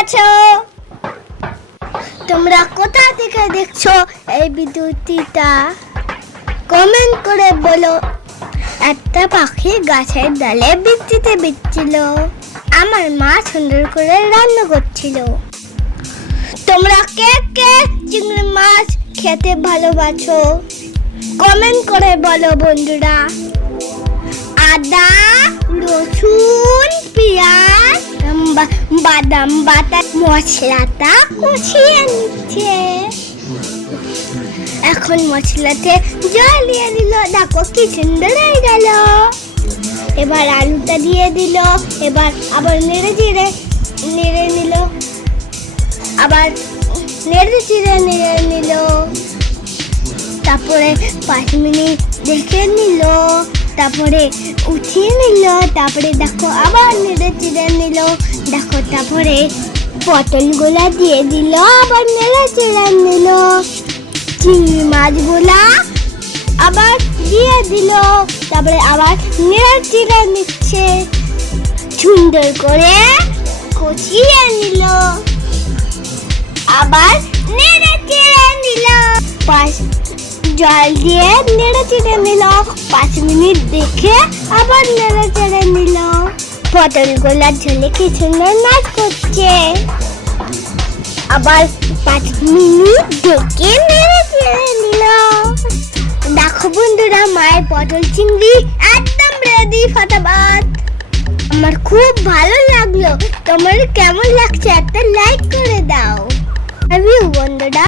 আছো? তোমরা কোথা থেকে দেখছো এই ভিডিওটা? কমেন্ট করে বলো। একটা পাখি গাছের ডালে বিচ্ছিতে বিচ্ছিল। আমার মা সুন্দর করে রান্না করছিল। তোমরা কে কে চিংড়ি মাছ খেতে ভালোবাসো? কমেন্ট করে বলো বন্ধুরা। আদা, রসুন, পেঁয়াজ, বাদাম বাটা মশলাটা কষিয়ে নিচ্ছে। এখন মশলাতে জল দিয়ে দিল। দেখো কি সুন্দর হয়ে গেল। এবার আলুটা দিয়ে দিল। এবার আবার নেড়ে নিল। আবার নেড়ে নিল। তারপরে 5 মিনিট দেখে নিল। তারপরে উঠিয়ে নিল। তারপরে দেখো আবার নেড়ে নিল। দেখো তারপরে পটলগুলা দিয়ে দিল। আবার নেড়ে নিল। চিংড়ি মাছগুলা আবার দিয়ে দিল। তারপরে আবার নেড়ে নিচ্ছে। সুন্দর করে কষিয়ে নিল। আবার নেড়ে নিল। জল দিয়ে নেড়ে নিল। 5 মিনিট দেখে আবার নেড়ে নিল। পটলগুলা ঝোলে কি সুন্দর নাচ করছে। আবার 5 মিনিট দেখে নেড়ে নিল। দেখো বন্ধুরা, মায়ের পটল চিংড়ি একদম রেডি। ফটাফট। আমার খুব ভালো লাগলো। তোমার কেমন লাগছে একটা লাইক করে দাও। বন্ধুরা।